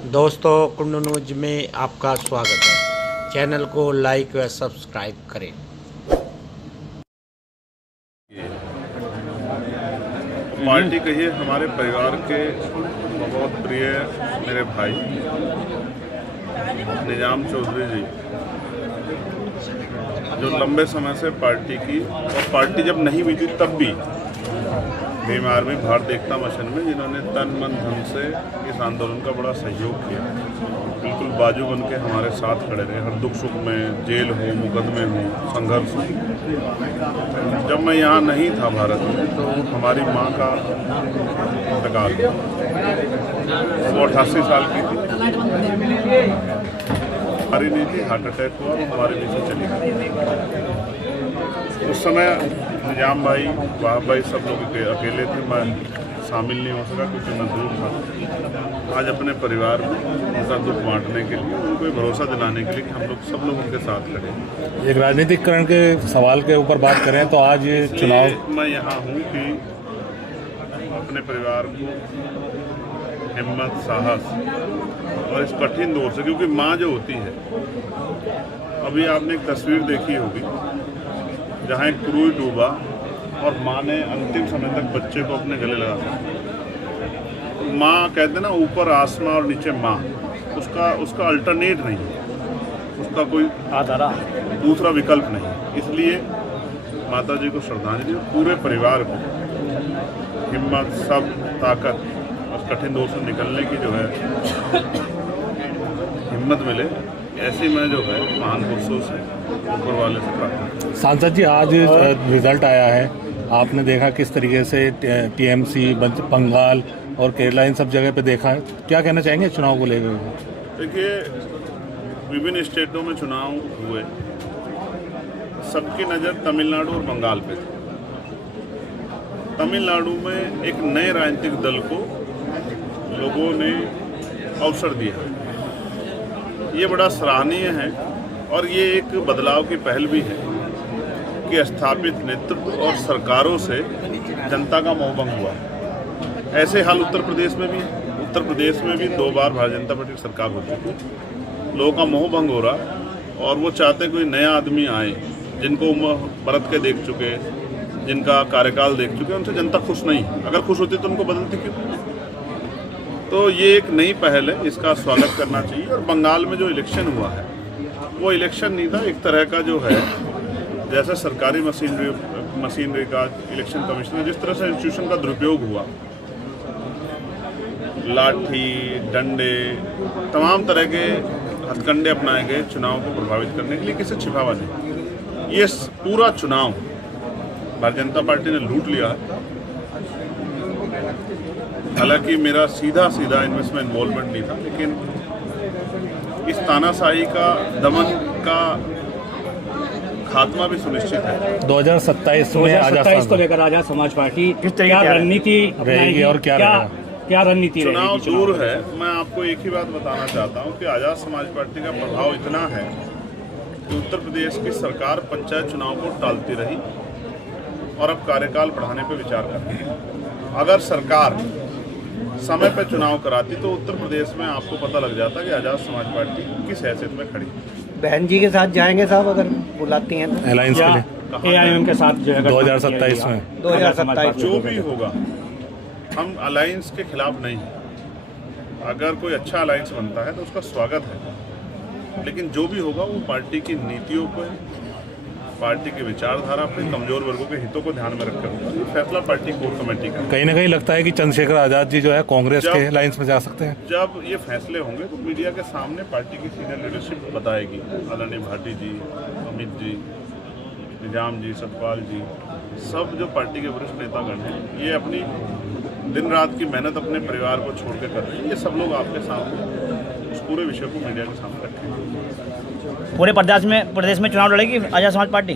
दोस्तों, कुंडू न्यूज में आपका स्वागत है। चैनल को लाइक व सब्सक्राइब करें। पार्टी कहिए हमारे परिवार के बहुत प्रिय मेरे भाई निजाम चौधरी जी, जो लंबे समय से पार्टी की और पार्टी जब नहीं हुई थी तब भी भीम आर्मी भारत एकता मिशन में जिन्होंने तन मन धन से इस आंदोलन का बड़ा सहयोग किया, बिल्कुल बाजू बन के हमारे साथ खड़े रहे। हर दुख सुख में, जेल हो, मुकदमे हो, संघर्ष हो। जब मैं यहाँ नहीं था भारत में तो हमारी माँ का इंतकाल हुआ। वो 88 साल की थी, हमारी नहीं थी, हार्ट अटैक हुआ, हमारे बीच से चली गई। उस समय निजाम भाई, वाह भाई, सब लोग अकेले थे। मैं शामिल नहीं हो सका क्योंकि मैं दूर था। आज अपने परिवार में उनका दुख बांटने के लिए, उनको भरोसा दिलाने के लिए कि हम लोग सब लोग उनके साथ खड़े हैं। एक राजनीतिकरण के सवाल के ऊपर बात करें तो आज ये चुनाव, मैं यहाँ हूँ कि अपने परिवार को हिम्मत, साहस और इस कठिन दौर से, क्योंकि माँ जो होती है, अभी आपने एक तस्वीर देखी होगी जहाँ एक क्रूज डूबा और माँ ने अंतिम समय तक बच्चे को अपने गले लगा दिया। माँ कहते ना, ऊपर आसमां और नीचे माँ, उसका अल्टरनेट नहीं है, उसका कोई दूसरा विकल्प नहीं। इसलिए माता जी को श्रद्धांजलि, पूरे परिवार को हिम्मत, सब ताकत और कठिन दौर से निकलने की जो है हिम्मत मिले, ऐसी मैं जो है महान पुरुषों से, ऊपर वाले से प्रार्थना। सांसद जी, आज रिजल्ट आया है, आपने देखा किस तरीके से टीएमसी, बंगाल और केरला इन सब जगह पे देखा है, क्या कहना चाहेंगे चुनाव को लेकर? देखिए, विभिन्न स्टेटों में चुनाव हुए, सबकी नज़र तमिलनाडु और बंगाल पे थी। तमिलनाडु में एक नए राजनीतिक दल को लोगों ने अवसर दिया, ये बड़ा सराहनीय है और ये एक बदलाव की पहल भी है कि स्थापित नेतृत्व और सरकारों से जनता का मोहभंग हुआ। ऐसे हाल उत्तर प्रदेश में भी है। उत्तर प्रदेश में भी 2 बार भारतीय जनता पार्टी की सरकार हो चुकी है। लोगों का मोहभंग हो रहा और वो चाहते कोई नया आदमी आए, जिनको बरत के देख चुके, जिनका कार्यकाल देख चुके, उनसे जनता खुश नहीं है। अगर खुश होती तो उनको बदलती क्यों? तो ये एक नई पहल है, इसका स्वागत करना चाहिए। और बंगाल में जो इलेक्शन हुआ है वो इलेक्शन नहीं था, एक तरह का जो है जैसे सरकारी मशीनरी का इलेक्शन कमिश्नर, जिस तरह से इंस्टीट्यूशन का दुरुपयोग हुआ, लाठी, डंडे, तमाम तरह के हथकंडे अपनाए गए चुनाव को प्रभावित करने के लिए, किसी छिपावा नहीं। ये पूरा चुनाव भारतीय जनता पार्टी ने लूट लिया है। हालांकि मेरा सीधा इनमें इन्वॉल्वमेंट नहीं था, लेकिन इस तानाशाही का, दमन का खात्मा भी सुनिश्चित है। 2027 में 2027 को लेकर आजाद समाज पार्टी किस तरह की रणनीति रहेगी और क्या रणनीति रहेगी? चुनाव दूर है। मैं आपको एक ही बात बताना चाहता हूं कि आजाद समाज पार्टी का प्रभाव इतना है कि उत्तर प्रदेश की सरकार पंचायत चुनाव को टालती रही और अब कार्यकाल बढ़ाने पर विचार कर रही है। अगर सरकार समय पर चुनाव कराती तो उत्तर प्रदेश में आपको पता लग जाता कि आजाद समाज पार्टी किस हैसियत में खड़ी। बहन जी के साथ जाएंगे साहब, अगर बुलाती हैं तो अलायंस के लिए एआईएम के साथ जो है 2027 में 2027 जो भी होगा, हम अलायंस के खिलाफ नहीं हैं। अगर कोई अच्छा अलायंस बनता है तो उसका स्वागत है, लेकिन जो भी होगा वो पार्टी की नीतियों पर, पार्टी की विचारधारा पे, कमजोर वर्गों के हितों को ध्यान में रखकर होगा। ये फैसला पार्टी कोर कमेटी का। कहीं ना कहीं लगता है कि चंद्रशेखर आजाद जी जो है कांग्रेस के अलायंस में जा सकते हैं। जब ये फैसले होंगे तो मीडिया के सामने पार्टी की सीनियर लीडरशिप बताएगी। आदरणीय भाटी जी, अमित जी, निजाम जी, सतपाल जी, सब जो पार्टी के वरिष्ठ नेतागण हैं, ये अपनी दिन रात की मेहनत अपने परिवार को छोड़ के कर रहे हैं। ये सब लोग आपके सामने उस पूरे विषय को मीडिया के सामने रखेंगे। पूरे प्रदेश में चुनाव लड़ेगी आजाद समाज पार्टी?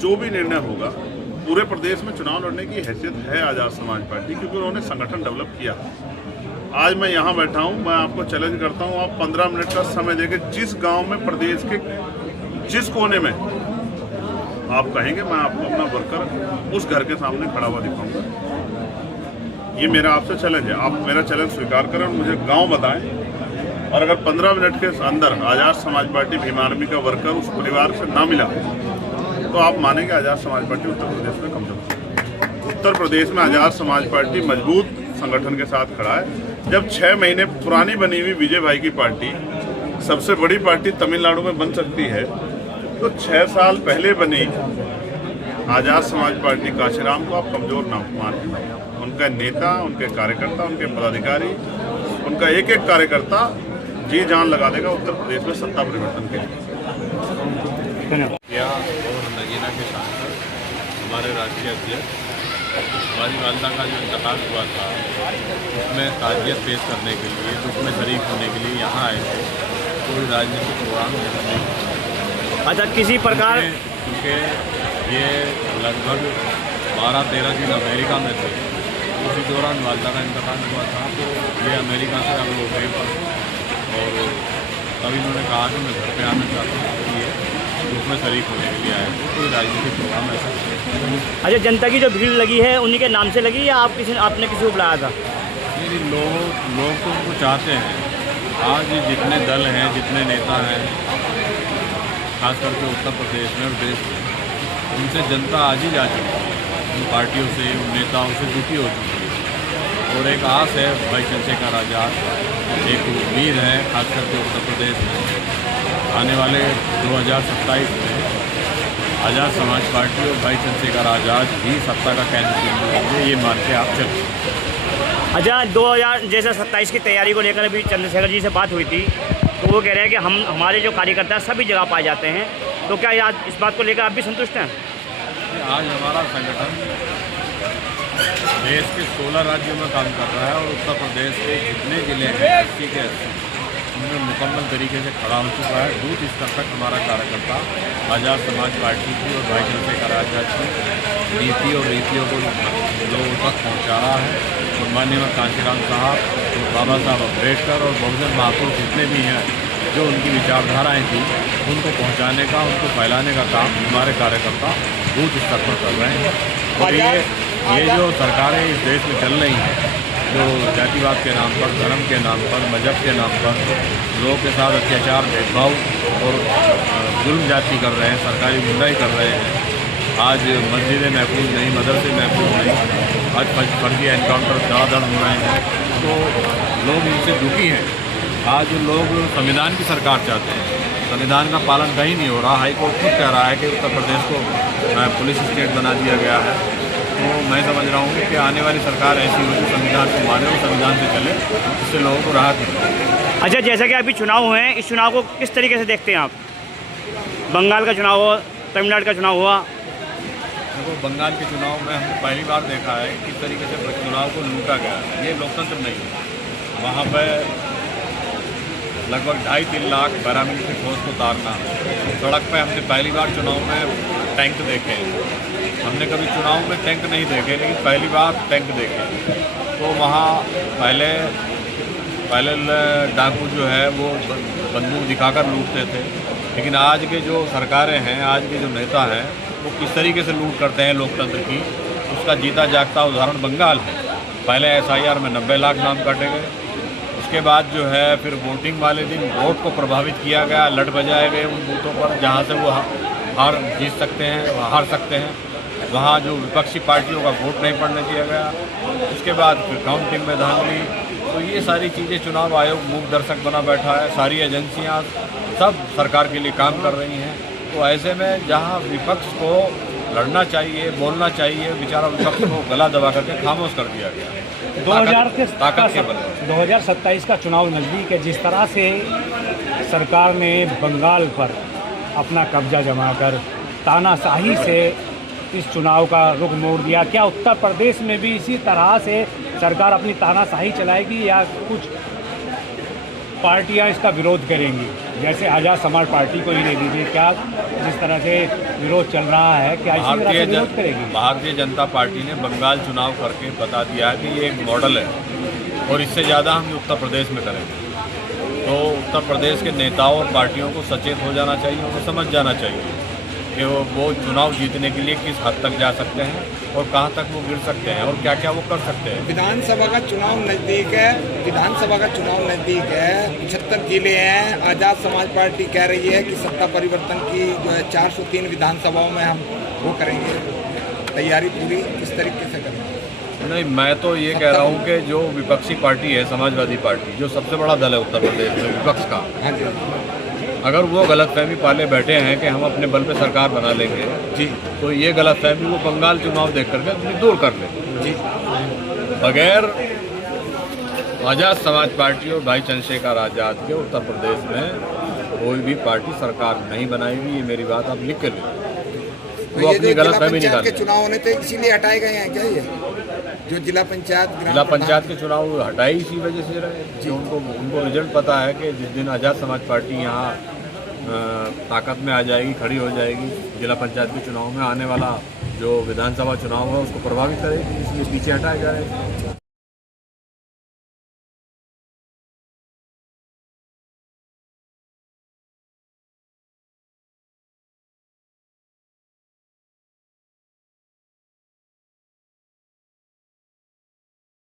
जो भी निर्णय होगा, पूरे प्रदेश में चुनाव लड़ने की हैसियत है आजाद समाज पार्टी, क्योंकि उन्होंने संगठन डेवलप किया। आज मैं यहाँ बैठा हूँ, मैं आपको चैलेंज करता हूँ, आप 15 मिनट का समय देकर जिस गांव में, प्रदेश के जिस कोने में आप कहेंगे, मैं आपको अपना वर्कर उस घर के सामने खड़ा हुआ दिखाऊंगा। ये मेरा आपसे चैलेंज है, आप मेरा चैलेंज स्वीकार करें और मुझे गांव बताएं, और अगर 15 मिनट के अंदर आज़ाद समाज पार्टी भीम आर्मी का वर्कर उस परिवार से ना मिला तो आप मानेंगे आज़ाद समाज पार्टी उत्तर प्रदेश में कमजोर। उत्तर प्रदेश में आज़ाद समाज पार्टी मजबूत संगठन के साथ खड़ा है। जब 6 महीने पुरानी बनी हुई विजय भाई की पार्टी सबसे बड़ी पार्टी तमिलनाडु में बन सकती है, तो 6 साल पहले बनी आज़ाद समाज पार्टी काशीराम को आप कमज़ोर ना मानें। उनका नेता, उनके कार्यकर्ता, उनके पदाधिकारी, उनका एक एक कार्यकर्ता जी जान लगा देगा उत्तर प्रदेश में सत्ता परिवर्तन के लिए। और नगीना के सांसद हमारे राष्ट्रीय अध्यक्ष हमारी वालदा का जो इंतकाल हुआ था उसमें ताज़ियत पेश करने के लिए, दुख में शरीक होने के लिए यहाँ आए थे। कोई राजनीतिक प्रोग्राम नहीं। अच्छा, किसी प्रकार क्योंकि ये लगभग 12-13 दिन अमेरिका में थे, उसी दौरान वालदा का इंतकाल हुआ था, तो ये अमेरिका से अब लोग गए और तब इन्होंने कहा कि मैं घर पे आना चाहता हूँ, तो ये दुख में शरीक होने के लिए आए थे। कोई राजनीतिक प्रोग्राम ऐसा नहीं। अच्छा, जनता की जो भीड़ लगी है उन्हीं के नाम से लगी या आपने किसी को बुलाया था? नहीं, लोग तो उनको चाहते हैं। आज जितने दल हैं, जितने नेता हैं, खास करके उत्तर प्रदेश में और देश में, उनसे जनता आज ही जा चुकी है। उन पार्टियों से, उन नेताओं से दुखी हो चुकी है और एक आस है भाई चंद्रशेखर आज़ाद, एक उम्मीद है खास करके उत्तर प्रदेश में आने वाले 2027 में आज़ाद समाज पार्टी और भाई चंद्रशेखर आज़ाद ही सत्ता का केंद्र बिंदु होंगे, ये मान के आप चलें। अच्छा, 2027 की तैयारी को लेकर अभी चंद्रशेखर जी से बात हुई थी, तो वो कह रहे हैं कि हमारे जो कार्यकर्ता सभी जगह पाए जाते हैं, तो क्या आज इस बात को लेकर आप भी संतुष्ट हैं? आज हमारा संगठन देश के 16 राज्यों में काम कर रहा है और उत्तर प्रदेश के जितने ज़िले हैं 80 के 80 उनमें मुकम्मल तरीके से खड़ा हो चुका है। बूथ स्तर तक हमारा कार्यकर्ता आज़ाद समाज पार्टी की और भाई चंद्रशेखर आज़ाद की नीति और रीतियों को लोगों तक पहुँचा रहा है। और माननीय कांशीराम साहब और बाबा साहब अम्बेडकर और बहुजन महापुरुष जितने भी हैं, जो उनकी विचारधाराएँ थी, उनको पहुँचाने का, उनको फैलाने का काम हमारे कार्यकर्ता बूथ स्तर पर कर रहे हैं। और ये जो सरकारें इस देश में चल रही हैं, जो जातिवाद के नाम पर, धर्म के नाम पर, मजहब के नाम पर लोगों के साथ अत्याचार, भेदभाव और जुल्म जाति कर रहे हैं, सरकारी गुंडाई कर रहे हैं। आज मस्जिदें महफूज नहीं, मदरसे महफूज नहीं, आज फर्जी एनकाउंटर धड़ाधड़ हो रहे हैं, तो लोग इनसे दुखी हैं। आज लोग संविधान की सरकार चाहते हैं, संविधान का पालन कहीं नहीं हो रहा। हाई कोर्ट खुद कह रहा है कि उत्तर प्रदेश को पुलिस स्टेट बना दिया गया है। तो मैं समझ रहा हूँ कि आने वाली सरकार ऐसी हो जो संविधान को माने और संविधान से चले, इससे लोगों को राहत मिले। अच्छा, जैसा कि अभी चुनाव हुए हैं, इस चुनाव को किस तरीके से देखते हैं आप? बंगाल का चुनाव हुआ, तमिलनाडु का चुनाव हुआ। देखो, बंगाल के चुनाव में हमने पहली बार देखा है किस तरीके से चुनाव को लूटा गया। ये लोकतंत्र नहीं है। वहाँ पर लगभग 2.5-3 लाख पैरामिलिट्री फोर्स को उतारना, सड़क पे हमने पहली बार चुनाव में टैंक देखे। हमने कभी चुनाव में टैंक नहीं देखे, लेकिन पहली बार टैंक देखे। तो वहाँ पहले डाकू जो है वो बंदूक दिखाकर लूटते थे, लेकिन आज के जो सरकारें हैं, आज के जो नेता हैं, वो किस तरीके से लूट करते हैं लोकतंत्र की, उसका जीता जागता उदाहरण बंगाल है। पहले SIR में 90 लाख नाम काटे गए, उसके बाद जो है फिर वोटिंग वाले दिन वोट को प्रभावित किया गया, लट बजाए गए उन बूथों पर जहाँ से वो हार जीत सकते हैं, हार सकते हैं। वहाँ जो विपक्षी पार्टियों का वोट नहीं पड़ने दिया गया। उसके बाद फिर काउंटिंग में धांधली। तो ये सारी चीज़ें चुनाव आयोग मूक दर्शक बना बैठा है। सारी एजेंसियाँ सब सरकार के लिए काम कर रही हैं। तो ऐसे में जहाँ विपक्ष को लड़ना चाहिए, बोलना चाहिए, बेचारा विपक्ष को गला दबा करके खामोश कर दिया गया। 2027 का चुनाव नज़दीक है। जिस तरह से सरकार ने बंगाल पर अपना कब्जा जमाकर तानाशाही से इस चुनाव का रुख मोड़ दिया, क्या उत्तर प्रदेश में भी इसी तरह से सरकार अपनी तानाशाही चलाएगी या कुछ पार्टियां इसका विरोध करेंगी? जैसे आज़ाद समाज पार्टी को ही ले लीजिए, क्या जिस तरह से विरोध चल रहा है, क्या इसी तरह से विरोध करेगी? भारतीय जनता पार्टी ने बंगाल चुनाव करके बता दिया है कि ये एक मॉडल है और इससे ज़्यादा हम उत्तर प्रदेश में करेंगे। तो उत्तर प्रदेश के नेताओं और पार्टियों को सचेत हो जाना चाहिए, उन्हें समझ जाना चाहिए कि वो चुनाव जीतने के लिए किस हद तक जा सकते हैं और कहाँ तक वो गिर सकते हैं और क्या क्या वो कर सकते हैं। विधानसभा का चुनाव नज़दीक है, विधानसभा का चुनाव नज़दीक है, 75 जिले हैं। आज़ाद समाज पार्टी कह रही है कि सत्ता परिवर्तन की जो है 403 विधानसभाओं में हम वो करेंगे, तैयारी पूरी किस तरीके से करेंगे। नहीं, मैं तो ये कह रहा हूँ कि जो विपक्षी पार्टी है समाजवादी पार्टी, जो सबसे बड़ा दल है उत्तर प्रदेश में विपक्ष का, हाँ जी, अगर वो गलतफहमी पाले बैठे हैं कि हम अपने बल पे सरकार बना लेंगे जी, तो ये गलतफहमी वो बंगाल चुनाव देख करके अपनी दूर कर लें। जी, बगैर आज़ाद समाज पार्टी और भाई चंद्रशेखर आज़ाद के उत्तर प्रदेश में कोई भी पार्टी सरकार नहीं बनाएगी, ये मेरी बात आप लिख के लें। तो वो ये अपनी जो जिला गलतफहमी पंचायत के निकालें। चुनाव होने थे इसीलिए हटाए गए हैं क्या ये जो जिला पंचायत जिला पंचायत के चुनाव हटाए इसी वजह से रहे कि उनको रिजल्ट पता है कि जिस दिन आज़ाद समाज पार्टी यहाँ ताकत में आ जाएगी, खड़ी हो जाएगी, जिला पंचायत के चुनाव में आने वाला जो विधानसभा चुनाव है उसको प्रभावित करेगी, इसलिए पीछे हटाया जाएगा।